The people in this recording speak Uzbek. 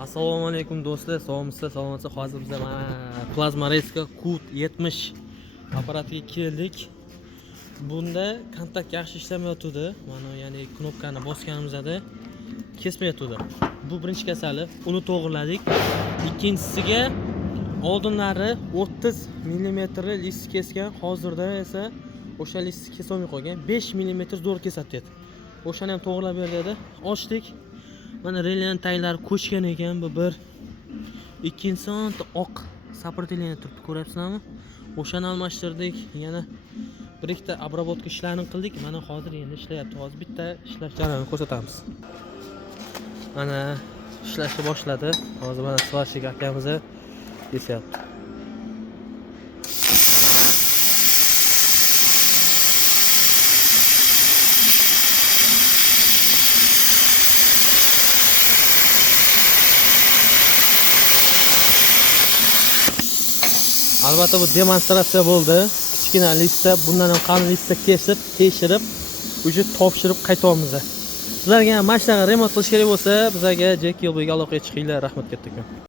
Assalomu alaykum do'stlar, sog'misizlar, salomatsizlar. Hozir biz plazma reska Qut 70 apparatiga keldik. Bunda kontakt yaxshi ishlamayotdi. Mana ya'ni knopkani bosganimizda kesmayotdi. Bu birinchi kasali. Uni to'g'riladik. Ikkinchisiga oldinlari 30 mm list kesgan, hozirda esa o'sha list kesolmay qolgan. 5 mm zo'r kesadi dedi. O'shani ham to'g'rilab berdi. Ochdik. Mana relyan taylar ko'chgan ekan. Bu bir ikkinchi oq сопротивление turibdi, ko'ryapsizlarmi? O'shani almashtirdik. Yana bir ikkita обработка ishlarini qildik. Mana hozir endi ishlayapti. Hozir bitta ishlash jarayonini ko'rsatamiz. Mana ishlashni boshladi. Hozir mana svashik akamiz kesyapti. Albatta bu demonstratsiya bo'ldi. Kichkina listda, bundan ham qalin listda kesib, tekshirib, uje topshirib qaytamiz. Sizlarga ham mashinaga remont qilish kerak bo'lsa, bizlarga Jack Yilbega aloqaga chiqinglar. Rahmat, kattakon.